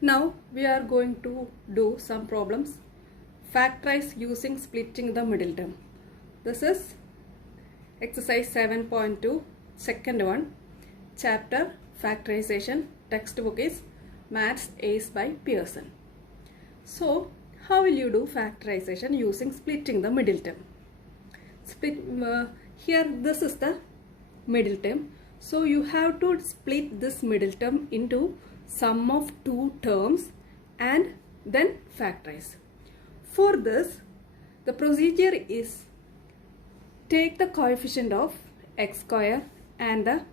Now we are going to do some problems. Factorize using splitting the middle term. This is exercise 7.2, second one, chapter factorization. Textbook is Maths Ace by Pearson. So how will you do factorization using splitting the middle term? Here this is the middle term. So you have to split this middle term into sum of two terms and then factorize. For this, the procedure is take the coefficient of x square and the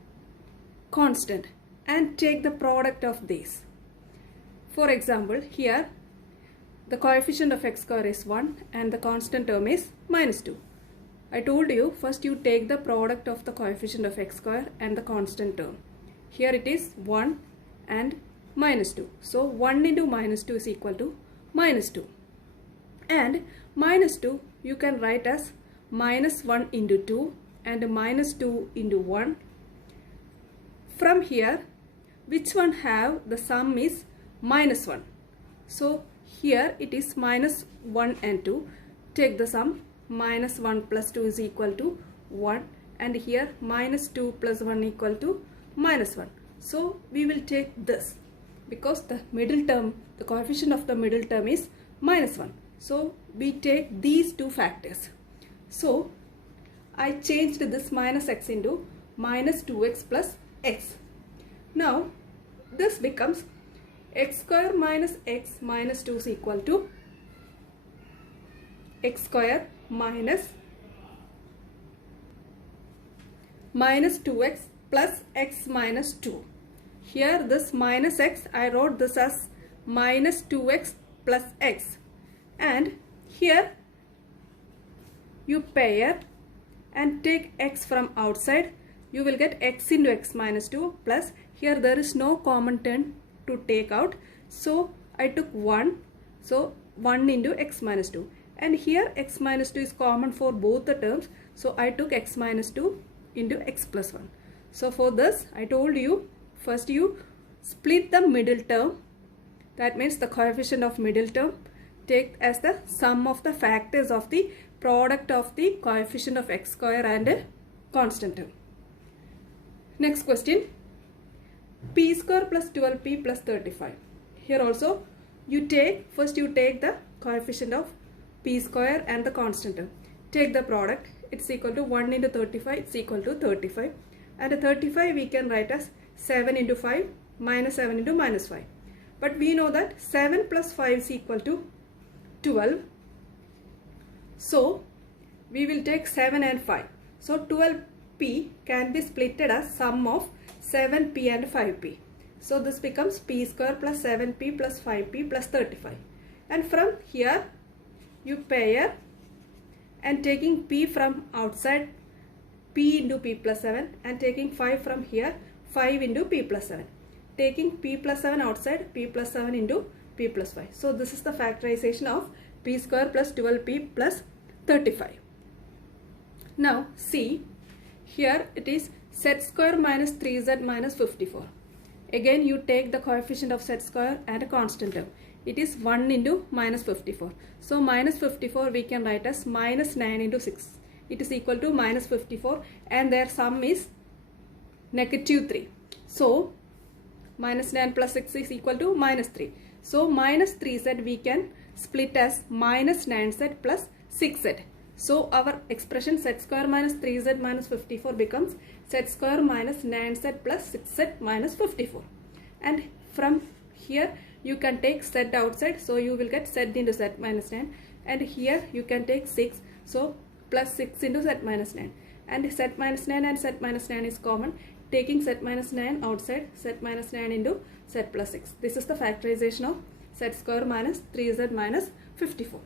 constant and take the product of these. For example, here the coefficient of x square is 1 and the constant term is minus 2. I told you first you take the product of the coefficient of x square and the constant term. Here it is 1 and minus 2. So 1 into minus 2 is equal to minus 2. And minus 2 you can write as minus 1 into 2 and minus 2 into 1. From here, which one have the sum is minus 1. So here it is minus 1 and 2. Take the sum. Minus 1 plus 2 is equal to 1 and here minus 2 plus 1 equal to minus 1. So we will take this because the middle term, the coefficient of the middle term is minus 1. So we take these two factors. So I changed this minus x into minus 2x plus x. Now this becomes x square minus x minus 2 is equal to x square minus 2x plus x minus 2. Here this minus x, I wrote this as minus 2x plus x, and here you pair and take x from outside. You will get x into x minus 2 plus here there is no common term to take out. So I took 1. So 1 into x minus 2. And here x minus 2 is common for both the terms. So I took x minus 2 into x plus 1. So for this I told you first you split the middle term. That means the coefficient of middle term take as the sum of the factors of the product of the coefficient of x square and a constant term. Next question. P square plus 12p plus 35. Here also you take the coefficient of p square and the constant term. Take the product. It's equal to 1 into 35. It's equal to 35. And 35 we can write as 7 into 5 minus 7 into minus 5. But we know that 7 plus 5 is equal to 12. So we will take 7 and 5. So 12p can be splitted as sum of 7p and 5p. So this becomes p square plus 7p plus 5p plus 35. And from here you pair and taking p from outside, p into p plus 7, and taking 5 from here, 5 into p plus 7. Taking p plus 7 outside, p plus 7 into p plus 5. So this is the factorization of p square plus 12p plus 35. Now see, here it is z square minus 3z minus 54. Again you take the coefficient of z square and a constant term. It is 1 into minus 54. So minus 54 we can write as minus 9 into 6. It is equal to minus 54 and their sum is negative 3. So minus 9 plus 6 is equal to minus 3. So minus 3z we can split as minus 9z plus 6z. So our expression z square minus 3z minus 54 becomes z square minus 9z plus 6z minus 54. And from here you can take z outside. So you will get z into z minus 9. And here you can take 6. So plus 6 into z minus 9. And z minus 9 and z minus 9 is common. Taking z minus 9 outside, z minus 9 into z plus 6. This is the factorization of z square minus 3z minus 54.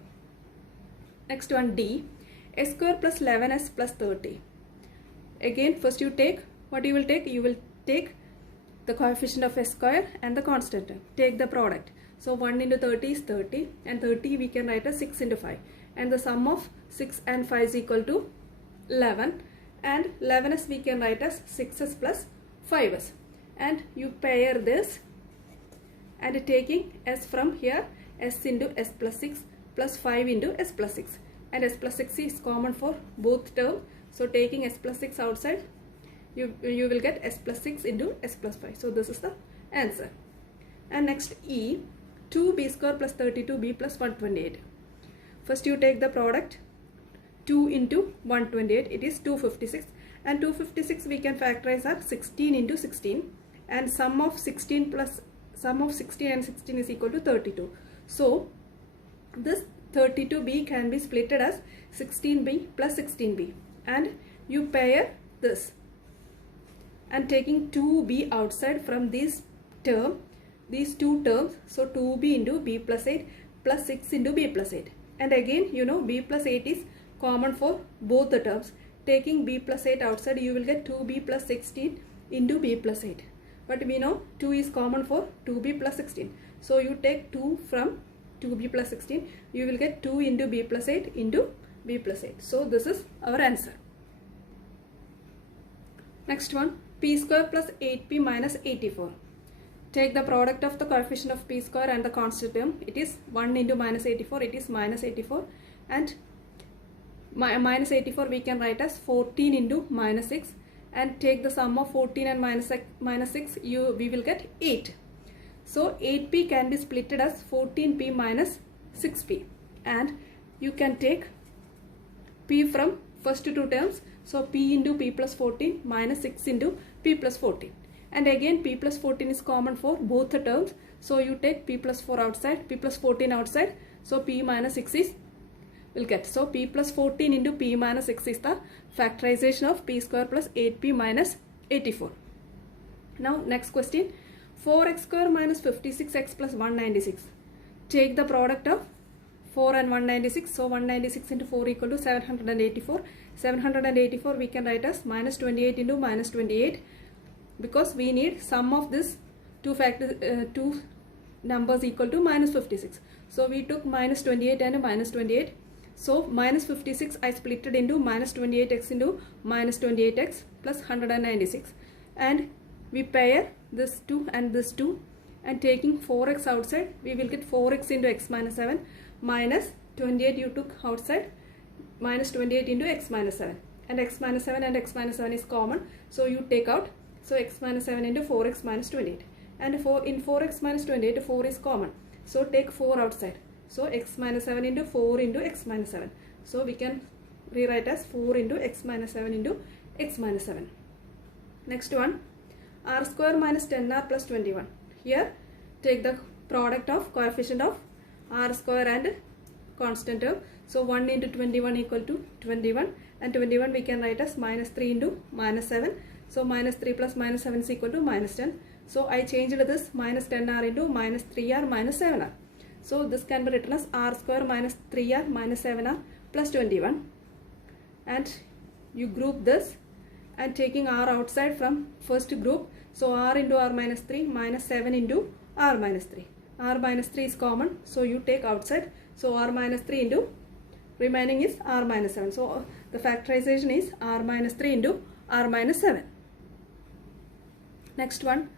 Next one, D. S square plus 11s plus 30. Again first you take, what you will take? You will take the coefficient of s square and the constant term. Take the product. So 1 into 30 is 30 and 30 we can write as 6 into 5. And the sum of 6 and 5 is equal to 11. And 11s we can write as 6s plus 5s. And you pair this and taking s from here, s into s plus 6 plus 5 into s plus 6, and s plus 6 is common for both terms. So taking s plus 6 outside, you will get s plus 6 into s plus 5. So this is the answer. And next E, 2b square plus 32b plus 128. First you take the product, 2 into 128, it is 256, and 256 we can factorize as 16 into 16, and sum of 16 and 16 is equal to 32. So this 32b can be splitted as 16b plus 16b, and you pair this, and taking 2b outside from these two terms, so 2b into b plus 8 plus 6 into b plus 8, and again you know b plus 8 is common for both the terms. Taking b plus 8 outside, you will get 2b plus 16 into b plus 8, but we know 2 is common for 2b plus 16, so you take 2 from 2b plus 16, you will get 2 into b plus 8 into b plus 8. So this is our answer. Next one, p square plus 8p minus 84. Take the product of the coefficient of p square and the constant term. It is 1 into minus 84, it is minus 84, and minus 84 we can write as 14 into minus 6, and take the sum of 14 and minus 6, we will get 8. So 8p can be splitted as 14p minus 6p, and you can take p from first two terms, so p into p plus 14 minus 6 into p plus 14, and again p plus 14 is common for both the terms, so you take p plus 4 outside, p plus 14 outside, so p minus 6 is will get. So p plus 14 into p minus 6 is the factorization of p square plus 8p minus 84. Now next question, 4x square minus 56x plus 196. Take the product of 4 and 196. So 196 into 4 equal to 784. 784 we can write as minus 28 into minus 28, because we need sum of this two numbers equal to minus 56. So we took minus 28 and minus 28. So minus 56 I split it into minus 28x into minus 28x plus 196, and we pair this 2 and this 2, and taking 4x outside, we will get 4x into x minus 7 minus 28 you took outside, minus 28 into x minus 7, and x minus 7 and x minus 7 is common, so you take out, so x minus 7 into 4x minus 28, and in 4x minus 28 4 is common, so take 4 outside, so x minus 7 into 4 into x minus 7, so we can rewrite as 4 into x minus 7 into x minus 7. Next one, r square minus 10r plus 21. Here take the product of coefficient of r square and constant term. So 1 into 21 equal to 21, and 21 we can write as minus 3 into minus 7. So minus 3 plus minus 7 is equal to minus 10. So I changed this minus 10r into minus 3r minus 7r. So this can be written as r square minus 3r minus 7r plus 21, and you group this, and taking r outside from first group, so r into r minus 3 minus 7 into r minus 3. R minus 3 is common, so you take outside, so r minus 3 into remaining is r minus 7. So the factorization is r minus 3 into r minus 7. Next one,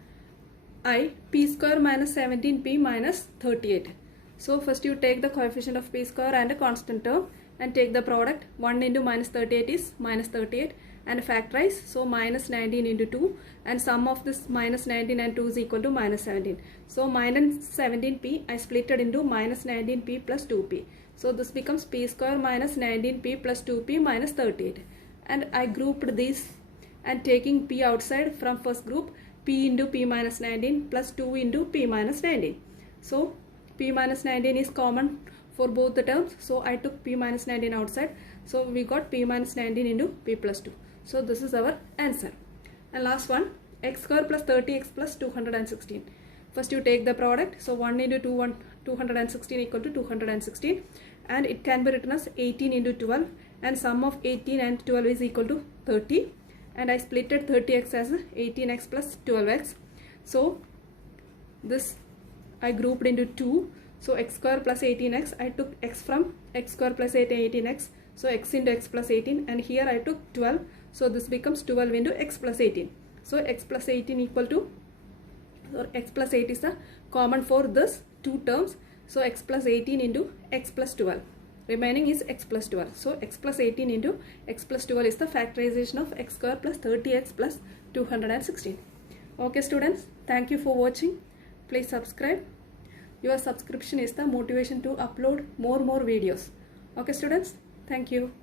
I, p square minus 17p minus 38. So first you take the coefficient of p square and a constant term, and take the product. 1 into minus 38 is minus 38, and factorize, so minus 19 into 2, and sum of this minus 19 and 2 is equal to minus 17. So minus 17p I split it into minus 19p plus 2p. So this becomes p square minus 19p plus 2p minus 38, and I grouped these, and taking p outside from first group, p into p minus 19 plus 2 into p minus 19. So p minus 19 is common for both the terms, so I took p minus 19 outside, so we got p minus 19 into p plus 2. So this is our answer. And last one, x square plus 30x plus 216. First you take the product, so 1 into 216 equal to 216, and it can be written as 18 into 12, and sum of 18 and 12 is equal to 30, and I splitted 30x as 18x plus 12x. So this I grouped into 2, so x square plus 18x, I took x from x square plus 18x, so x into x plus 18, and here I took 12, so this becomes 12 into x plus 18. So x plus 18 equal to or x plus 8 is the common for this two terms. So x plus 18 into x plus 12. Remaining is x plus 12. So x plus 18 into x plus 12 is the factorization of x square plus 30x plus 216. Okay students, thank you for watching. Please subscribe. Your subscription is the motivation to upload more videos. Okay students, thank you.